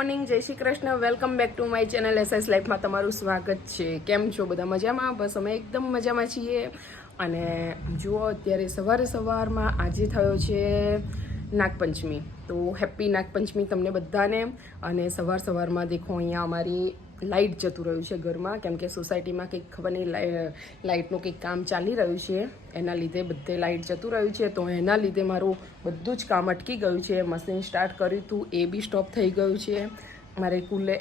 Morning, જય Shri Krishna. Welcome back to my channel SS લાઈફમાં તમારું સ્વાગત છે. કેમ છો બધા મજામાં? બસ અમે એકદમ મજામાં છીએ. અને જુઓ, અત્યારે સવારે સવારમાં આજે થયો છે નાગપંચમી. તો હેપી નાગપંચમી તમને બધાને. અને સવાર સવારમાં દેખો, અહીંયા અમારી લાઇટ જતું રહ્યું છે ઘરમાં. કેમ કે સોસાયટીમાં કંઈક ખબર નહીં લાઇટનું કંઈક કામ ચાલી રહ્યું છે. એના લીધે બધે લાઇટ જતું રહ્યું છે. તો એના લીધે મારું બધું જ કામ અટકી ગયું છે. મશીન સ્ટાર્ટ કર્યું હતું એ બી સ્ટોપ થઈ ગયું છે. મારે કુલે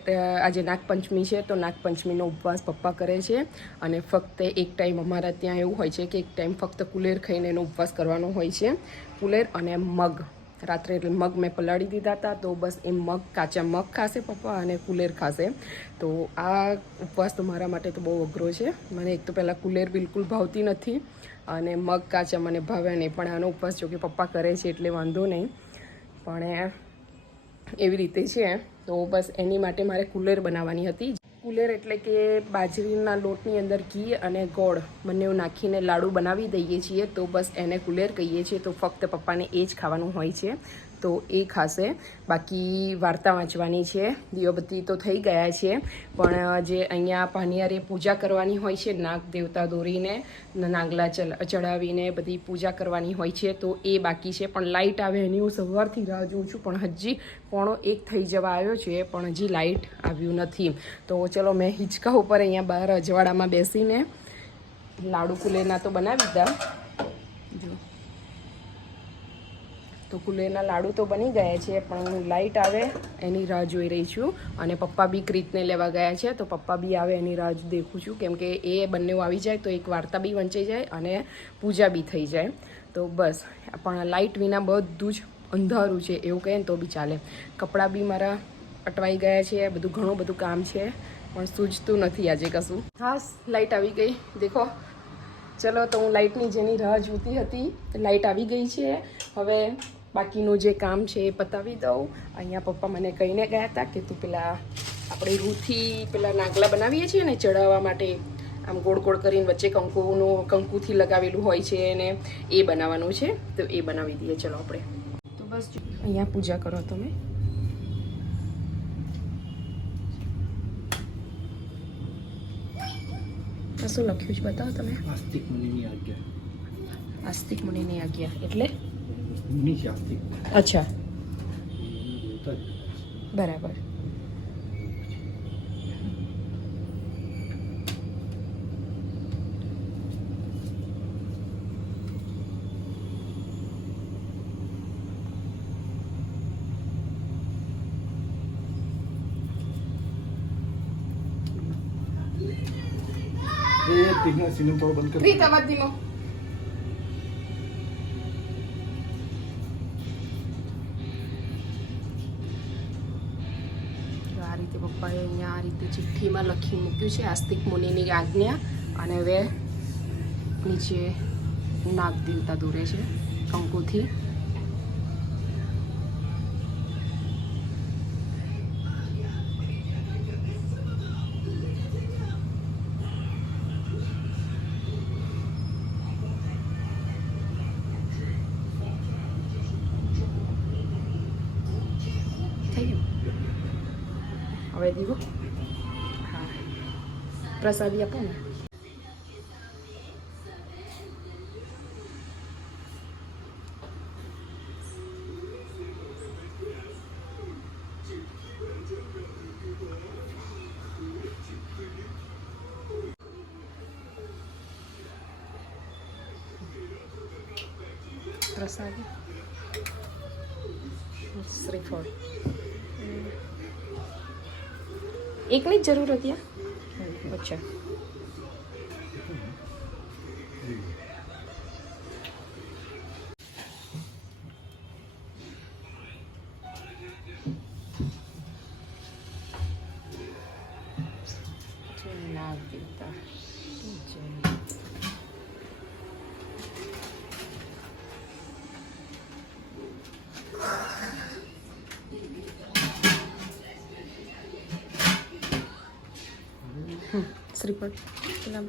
આજે નાગપંચમી છે, તો નાગપંચમીનો ઉપવાસ પપ્પા કરે છે. અને ફક્ત એક ટાઈમ અમારા ત્યાં એવું હોય છે કે એક ટાઈમ ફક્ત કુલેર ખાઈને એનો ઉપવાસ કરવાનો હોય છે. કુલેર અને મગ. રાત્રે એટલે મગ મેં પલાળી દીધા હતા, તો બસ એ મગ, કાચા મગ ખાશે પપ્પા અને કુલેર ખાશે. તો આ ઉપવાસ તો મારા માટે તો બહુ અઘરો છે. મને એક તો પહેલાં કુલેર બિલકુલ ભાવતી નથી અને મગ, કાચા મને ભાવે નહીં. પણ આનો ઉપવાસ જોકે પપ્પા કરે છે એટલે વાંધો નહીં. પણ એવી રીતે છે. તો બસ એની માટે મારે કુલેર બનાવવાની હતી. કુલેર એટલે કે બાજરીના લોટની અંદર ઘી અને ગોળ. બંને નાખીને લાડુ બનાવી દઈએ છીએ તો બસ એને કુલેર કહીએ છીએ તો ફક્ત પપ્પાને એ જ ખાવાનું હોય છે. તો એ ખાશે. બાકી વાર્તા વાંચવાની છે. દિયોબત્તી તો થઈ ગયા છે. પણ જે અહીંયા પાનિયારે પૂજા કરવાની હોય છે, નાગ દેવતા દોરીને નાગલા ચડાવીને બધી પૂજા કરવાની હોય છે, તો એ બાકી છે. પણ લાઇટ આવે એની હું સવારથી રાહ જોઉં છું. પણ હજી પોણો એક થઈ જવા આવ્યો છે, પણ હજી લાઇટ આવ્યું નથી. તો ચલો, મેં હિંચકા ઉપર અહીંયા બહાર અજવાળામાં બેસીને લાડુ કુલેરના તો બનાવી દીધા જો તો કુલેરના લાડુ તો બની ગયા છે, પણ હું લાઇટ આવે એની રાહ જોઈ રહી છું. અને પપ્પા બી ક્રીતને લેવા ગયા છે, તો પપ્પા બી આવે એની રાહ દેખું છું. કેમ કે એ બંને આવી જાય તો એક વાર્તા બી વંચાઈ જાય અને પૂજા બી થઈ જાય. તો બસ, પણ લાઇટ વિના બધું જ અંધારું છે, એવું કહે તો બી ચાલે. કપડાં બી મારા અટવાઈ ગયા છે, બધું ઘણું બધું કામ છે, પણ સૂઝતું નથી આજે કશું. ખાસ લાઇટ આવી ગઈ. દેખો, ચલો તો હું લાઇટની જેની રાહ જોતી હતી લાઇટ આવી ગઈ છે. હવે બાકીનું જે કામ છે એ પતાવી દઉં. અહીંયા પપ્પા મને કહીને ગયા હતા કે તું પેલા આપણે રૂથી પેલા નાગલા બનાવીએ છીએ ને ચડાવવા માટે આમ ગોળ ગોળ કરીને વચ્ચે કંકુનું કંકુથી લગાવેલું હોય છે અને એ બનાવવાનું છે. તો એ બનાવી દઈએ. ચલો આપણે. તો બસ અહીંયા પૂજા કરો તમે. શું લખ્યું છે? બતાવો તમે. આસ્તિક મુનિની આજ્ઞા. આસ્તિક મુનિની આજ્ઞા. એટલે? મુનિ છે આસ્તિક અચ્છા દેવતા જ. બરાબર એ ટીના સિનેમ થોડો બંધ કર અહીંયા આ રીતે ચિઠ્ઠીમાં લખી મૂક્યું છે આસ્તિક મુનિની આજ્ઞા. અને હવે નીચે નાગ દેવતા દોરે છે કંકુથી. હવે દીવો હા પ્રસાદી આપો ને પ્રસાદી શ્રીફળ એકની જ જરૂર હતી અચ્છા. શ્રીફળ. પેલા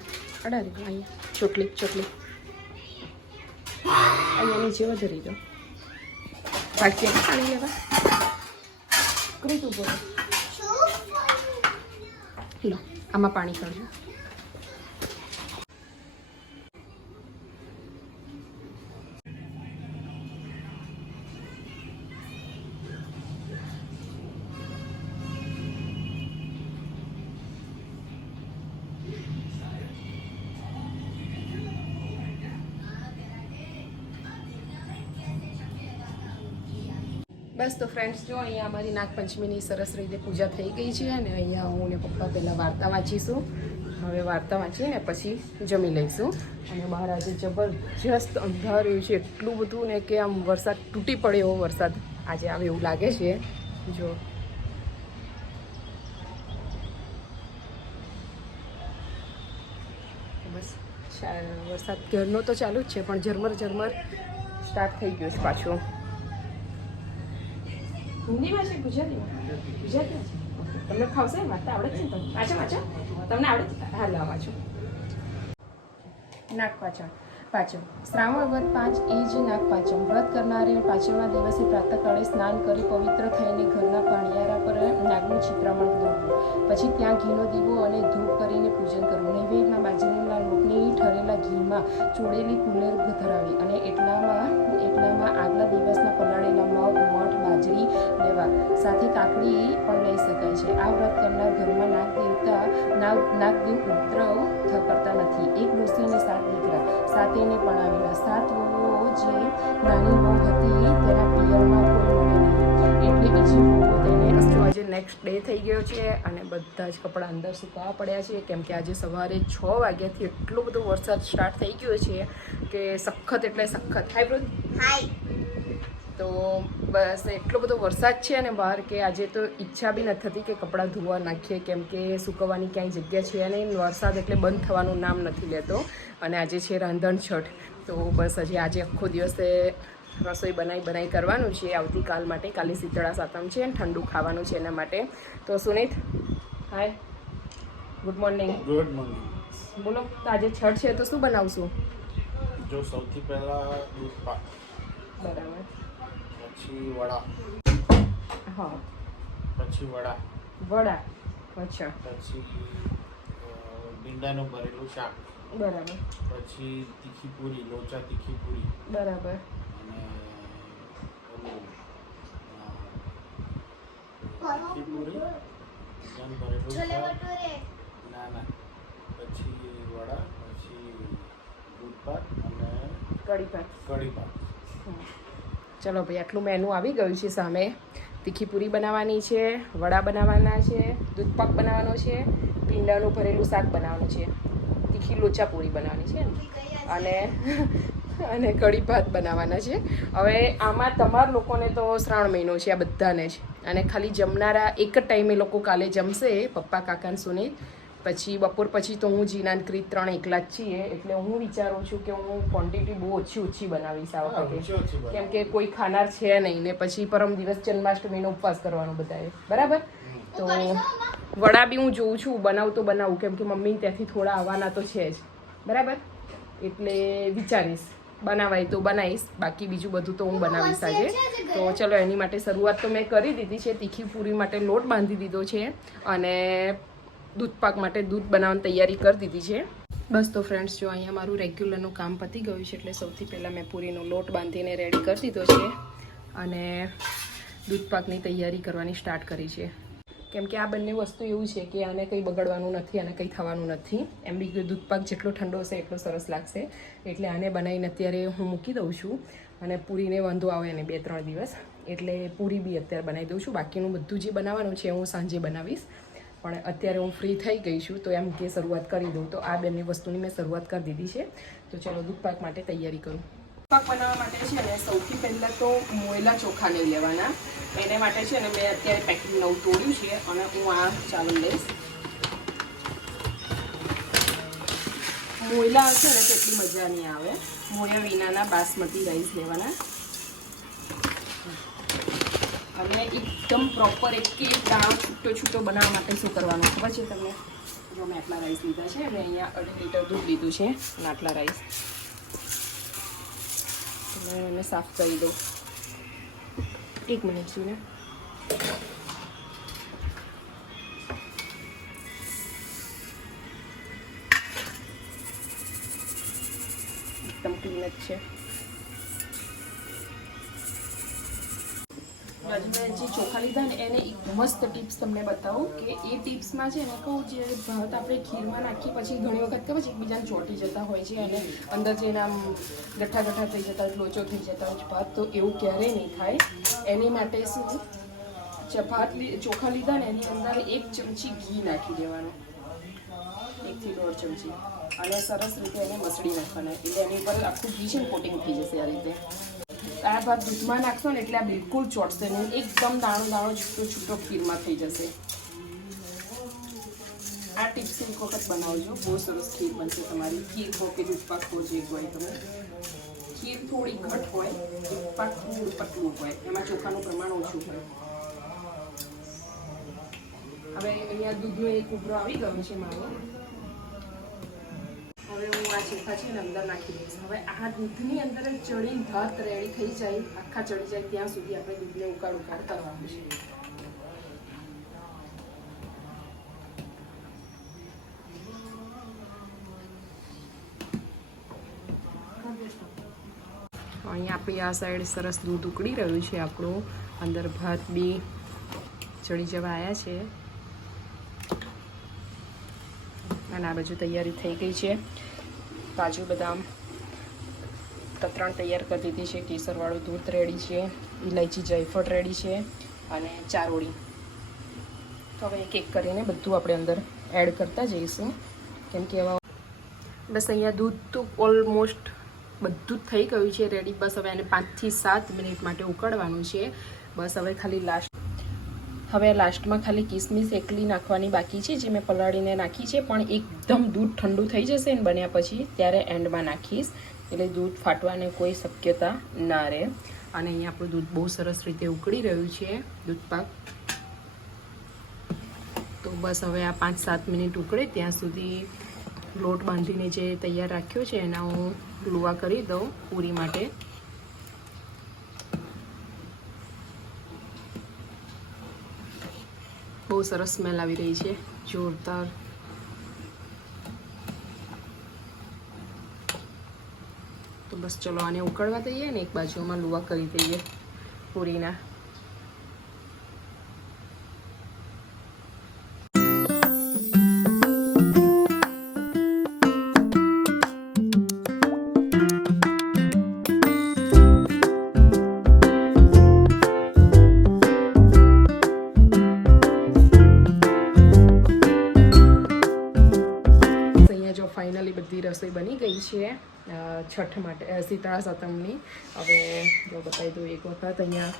અડારી દો અહીંયા ચોટલી ચોટલી. અહીંયા નીચે વધારી દો બાકી પાણી લેવા. દઉં બોલો લો આમાં પાણી કરજો. બસ તો ફ્રેન્ડ્સ જો અહીંયા અમારી નાગપંચમીની સરસ રીતે પૂજા થઈ ગઈ છે અને અહીંયા હું ને પપ્પા પહેલાં વાર્તા વાંચીશું. હવે વાર્તા વાંચીને પછી જમી લઈશું. અને બહાર આજે જબરજસ્ત અંધાર્યું છે, એટલું બધું ને કે આમ વરસાદ તૂટી પડે એવો વરસાદ આજે આવે એવું લાગે છે. જો. બસ વરસાદ ઘરનો તો ચાલુ જ છે, પણ ઝરમર ઝરમર સ્ટાર્ટ થઈ ગયો છે પાછું. હિન્દીમાં છે ગુજરાતીમાં ગુજરાતી તમને ખાવશે? વાર્તા આવડે છે ને વાંચો વાંચો તમને આવડે હાલ વાંચો લા વાંચો પાચમ શ્રાવણ વ્રત પાંચ, એ જ નાગ પાચમ વ્રત કરનારે પાચમના દિવસે પ્રાતઃકાળે સ્નાન કરી પવિત્ર થઈને ઘરના પાણિયારા પર નાગનું ચિત્રામણ દોરવું. પછી ત્યાં ઘીનો દીવો અને ધૂપ કરીને પૂજન કરવું. નૈવેદ્યમાં બાજરીના લોટની ઠરેલા ઘીમાં ચોળેલી કુલેર ધરાવી અને એટલામાં એટલામાં આગલા દિવસના પલાળેલા મગ મઠ બાજરી લેવા. સાથે કાકડી પણ લઈ શકાય છે. આ વ્રત કરનાર ઘરમાં નાગ દેવતા, નાગ નાગદેવ ઉપદ્રવ કરતા નથી. એક ડોસીને સાત દીકરા સાતેને પણાવેલા સાત વહુઓ જે નાની વહુ હતી આજે નેક્સ્ટ ડે થઈ ગયો છે અને બધા જ કપડાં અંદર સૂકવા પડ્યા છે. કેમ કે આજે સવારે છ વાગ્યાથી એટલો બધો વરસાદ સ્ટાર્ટ થઈ ગયો છે કે સખત એટલે સખત. હાય બ્રો તો બસ એટલો બધો વરસાદ છે અને બહાર કે આજે તો ઈચ્છા બી નથી થતી કે કપડાં ધોવા નાખીએ. કેમ કે સુકવવાની ક્યાંય જગ્યા છે નહીં વરસાદ એટલે બંધ થવાનું નામ નથી લેતો. અને આજે છે રાંધણ છઠ. તો બસ હજી આજે આખો દિવસે રસોઈ બનાવી બનાવી કરવાનું છે. આવતીકાલ માટે કાલે શીતળા સાતમ છે અને ઠંડુ ખાવાનું છે એના માટે. તો Sunit hi good morning good morning બોલો તો આજે છઠ છે તો શું બનાવશું? જો સૌથી પહેલા દૂધ પાક. બરાબર. પછી વડા. હા. પછી વડા. વડા. અચ્છા. પછી ભીંડાનું ભરેલું શાક. બરાબર. પછી તીખી પૂરી લોચા તીખી પૂરી. બરાબર. પૂરી ભીંડાનું ભરેલું ના ના. પછી વડા પછી દૂધ અને કઢી ભાત. કઢી પાક ચલો ભાઈ આટલું મેનુ આવી ગયું છે સામે. તીખી પૂરી બનાવવાની છે વડા બનાવવાના છે દૂધપાક બનાવવાનો છે ભીંડાનું ભરેલું શાક બનાવવાનું છે. તીખી લોચા પૂરી બનાવવાની છે. અને અને કઢી ભાત બનાવવાના છે. હવે આમાં તમારા લોકોને તો શ્રાવણ મહિનો છે આ બધાને જ. અને ખાલી જમનારા એક જ ટાઈમે લોકો કાલે જમશે પપ્પા કાકા સુને પછી બપોર પછી તો હું જીનાન ક્રીત ત્રણ એકલા જ છીએ એટલે હું વિચારું છું કે હું ક્વોન્ટિટી બહુ ઓછી ઓછી બનાવીશ આ વખતે. કેમ કે કોઈ ખાનાર છે નહીં ને પછી પરમ દિવસ જન્માષ્ટમીનો ઉપવાસ કરવાનો બધાએ. બરાબર? તો વડા બી હું જોઉં છું બનાવું તો બનાવું કેમ કે મમ્મી ત્યાંથી થોડા આવવાના તો છે જ. બરાબર? એટલે વિચારીશ. બનાવાય તો બનાવીશ. બાકી બીજું બધું તો હું બનાવીશ આજે. તો ચલો એની માટે શરૂઆત તો મેં કરી દીધી છે. તીખી પૂરી માટે લોટ બાંધી દીધો છે અને દૂધપાક માટે દૂધ બનાવવાની તૈયારી કરી દીધી છે. બસ તો ફ્રેન્ડ્સ જો અહીંયા મારું રેગ્યુલરનું કામ પતી ગયું છે એટલે સૌથી પહેલાં મેં પૂરીનો લોટ બાંધીને રેડી કરી દીધો છે અને દૂધપાકની તૈયારી કરવાની સ્ટાર્ટ કરી છે. કેમ કે આ બંને વસ્તુ એવું છે કે આને કંઈ બગડવાનું નથી અને કંઈ થવાનું નથી. એમ બી દૂધપાક જેટલો ઠંડો હશે, એટલો સરસ લાગશે. એટલે આને બનાવીને અત્યારે હું મૂકી દઉં છું અને પૂરીને વાંધો આવે એને બે, ત્રણ દિવસ. એટલે પૂરી બી અત્યારે બનાવી દઉં છું. બાકીનું બધું જે બનાવવાનું છે, હું સાંજે બનાવીશ. પણ અત્યારે હું ફ્રી થઈ ગઈ છું, તો એમ કે શરૂઆત કરી દઉં. તો આ બંને વસ્તુની મેં શરૂઆત કરી દીધી છે. તો ચલો દૂધપાક માટે તૈયારી કરું. પાક બનાવવા માટે છે ને, સૌથી પહેલાં તો મોયલા ચોખા લઈ લેવાના. એને માટે છે ને મેં અત્યારે પેકિંગ નવું તોડ્યું છે અને હું આ ચાલુ લઈશ. મોયલા હશે ને તેટલી મજા નહીં આવે. મોયા વિનાના બાસમતી રાઈસ લેવાના. અને એકદમ પ્રોપર એક એક દાણો છૂટો છૂટો બનાવવા માટે શું કરવાનું ખબર છે તમને? જો મેં આટલા રાઈસ લીધા છે અને અહીંયા અઢી લીટર દૂધ લીધું છે અને આટલા રાઈસ તમે એને સાફ કરી દો એક મિનિટ સુધી એકદમ ક્લીન જ છે. મેં જે ચોખા લીધા ને, એને એક મસ્ત ટિપ્સ તમને બતાવું કે એ ટિપ્સમાં છે ને કહું જે ભાત આપણે ખીરમાં નાખીએ પછી ઘણી વખત ખબર છે, એકબીજાને ચોંટી જતા હોય છે અને અંદર જે આમ ગઠ્ઠા ગઠ્ઠા થઈ જતા લોચો થઈ જતા હોય છે ભાત, તો એવું ક્યારેય નહીં થાય. એની માટે શું? ચપાત ચોખા લીધા ને એની અંદર એક ચમચી ઘી નાખી દેવાનું. એકથી દોઢ ચમચી. અને સરસ રીતે એને મસળી નાખવાના. એટલે એની ઉપર આખું ઘી છે ને કોટિંગ થઈ જશે આ રીતે. ભાત દૂધમાં નાખશો ને એટલે આ બિલકુલ ચોટશે નહીં. એકદમ દાણો દાણો છૂટો છૂટો ખીરમાં થઈ જશે. આ ટિપ્સ એક વખત બનાવજો. બહુ સરસ ખીર બનશે તમારી. ખીર હો કે દૂધ પાક હો જે હોય તમે. ખીર થોડી ઘટ હોય પાક પતલું હોય, એમાં ચોખાનું પ્રમાણ ઓછું હોય. હવે અહીંયા દૂધનો એક ઉભરો આવી ગયો છે મારો હવે હું આ ચોખા છે ને અંદર નાખી દઈશ. હવે આ દૂધની અંદર જ ચડી, ધત રેડી થઈ જાય, આખા ચડી જાય ત્યાં સુધી આપણે દૂધને ઉકાળ ઉકાળ કરવાનું છે. અહીંયા આ સાઈડ સરસ દૂધ ઉકળી રહ્યું છે આપણું. અંદર ભાત બી ચડી જવા આવ્યા છે. અને આ બાજુ તૈયારી થઈ ગઈ છે. કાજુ બદામ કતરણ તૈયાર કરી દીધી છે. કેસરવાળું દૂધ રેડી છે. ઇલાયચી જાયફળ રેડી છે અને ચારોળી. તો હવે એક એક કરીને બધું આપણે અંદર એડ કરતા જઈશું. કેમ કે બસ અહીંયા દૂધ તો ઓલમોસ્ટ બધું જ થઈ ગયું છે. રેડી બસ હવે એને પાંચથી સાત મિનિટ માટે ઉકળવાનું છે. બસ હવે ખાલી લાસ્ટ હવે લાસ્ટમાં ખાલી કિસમિસ એકલી નાખવાની બાકી છે, જે મેં પલાળીને નાખી છે, પણ એકદમ દૂધ ઠંડુ થઈ જશે ને બન્યા પછી ત્યારે એન્ડમાં નાખીશ. એટલે દૂધ ફાટવાની કોઈ શક્યતા ના રહે. અને અહીંયા આપણું દૂધ બહુ સરસ રીતે ઉકળી રહ્યું છે, દૂધ પાક. તો બસ હવે આ પાંચ સાત મિનિટ ઉકળે, ત્યાં સુધી લોટ બાંધીને જે તૈયાર રાખ્યો છે, એના હું લુવા કરી દઉં પૂરી માટે. બહુ સરસ સ્મેલ આવી રહી છે, જોરદાર. તો બસ ચલો આને ઉકળવા દઈએ ને એક બાજુમાં લુવા કરી દઈએ પૂરીના. રસોઈ બની ગઈ છે છઠ માટે શીતળા સતમની. હવે જો બતાવી દઉં એક વખત, અહીંયા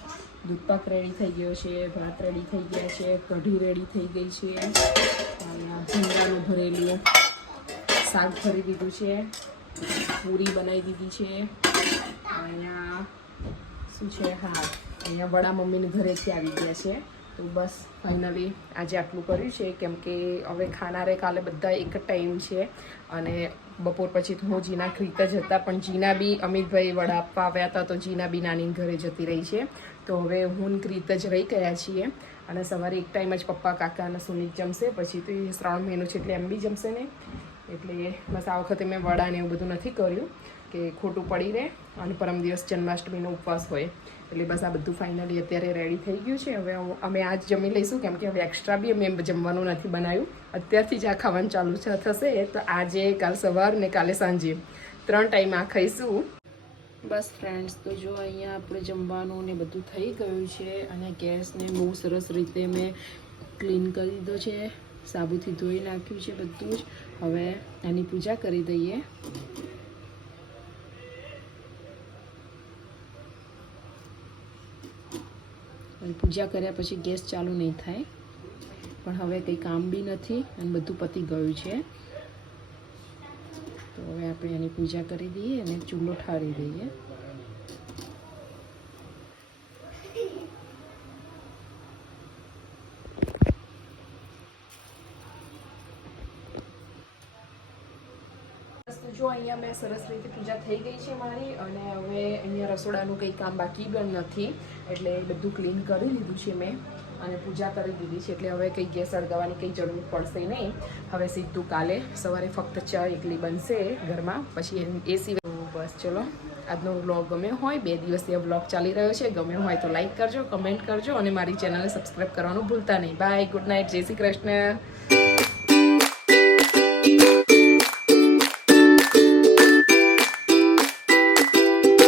દૂધપાક રેડી થઈ ગયો છે, ભાત રેડી થઈ ગયા છે, કઢી રેડી થઈ ગઈ છે, અહીંયા ભીંડાનું ભરેલું શાક ભરી દીધું છે, પૂરી બનાવી દીધી છે, અહીંયા શું છે? હા, અહીંયા વડા મમ્મીને ઘરેથી આવી ગયા છે. તો બસ ફાઇનલી આજે આટલું કર્યું છે. કેમ કે હવે ખાનારે કાલે બધા એક ટાઈમ છે અને બપોર પછી તો હું જીના ખરીદતા જ હતા, પણ જીના બી અમિતભાઈ વડા આપવા આવ્યા હતા, તો જીના બી નાની ઘરે જતી રહી છે. તો હવે હું ખરીદતા જ રહી ગયા છીએ અને સવારે એક ટાઈમ જ પપ્પા, કાકા અને સુનિત જમશે, પછી તો એ શ્રાવણ મહિનો છે એટલે એમ બી જમશે ને. એટલે બસ આ વખતે મેં વડા ને એવું બધું નથી કર્યું કે ખોટું પડી રહે અને પરમ દિવસ જન્માષ્ટમીનો ઉપવાસ હોય. એટલે બસ આ બધું ફાઇનલી અત્યારે રેડી થઈ ગયું છે. હવે અમે આજ જમી લઈશું, કેમ કે હવે એક્સ્ટ્રા બી અમે જમવાનું નથી બનાવ્યું. અત્યારથી જ આ ખાવાનું ચાલુ છે, થશે. તો આજે, કાલ સવાર ને કાલે સાંજે. ત્રણ ટાઈમ આ ખાઈશું. બસ ફ્રેન્ડ્સ તો જો અહીંયા આપણે જમવાનું ને બધું થઈ ગયું છે અને ગેસને બહુ સરસ રીતે મેં ક્લીન કરી દીધો છે. સાબુથી ધોઈ નાખ્યું છે બધું જ. હવે એની પૂજા કરી દઈએ. અને પૂજા કર્યા પછી ગેસ ચાલુ નહીં થાય. પણ હવે કંઈ કામ બી નથી અને બધું પતી ગયું છે. તો હવે આપણે એની પૂજા કરી દઈએ અને ચૂલો ઠારી દઈએ બસ સરસ રીતે પૂજા થઈ ગઈ છે મારી અને હવે અહીંયા રસોડાનું કંઈ કામ બાકી પણ નથી. એટલે બધું ક્લીન કરી લીધું છે મેં અને પૂજા કરી દીધી છે. એટલે હવે કંઈ ગેસ સળગાવવાની કંઈ જરૂર પડશે નહીં. હવે સીધું કાલે સવારે ફક્ત ચા એકલી બનશે ઘરમાં. પછી એ- સિવાય બસ. ચલો, આજનો વ્લોગ ગમ્યો હોય, બે દિવસથી આ વ્લોગ ચાલી રહ્યો છે. ગમ્યો હોય તો લાઈક કરજો કમેન્ટ કરજો અને મારી ચેનલને સબસ્ક્રાઈબ કરવાનું ભૂલતા નહીં. બાય ગુડ નાઇટ જય શ્રી કૃષ્ણ.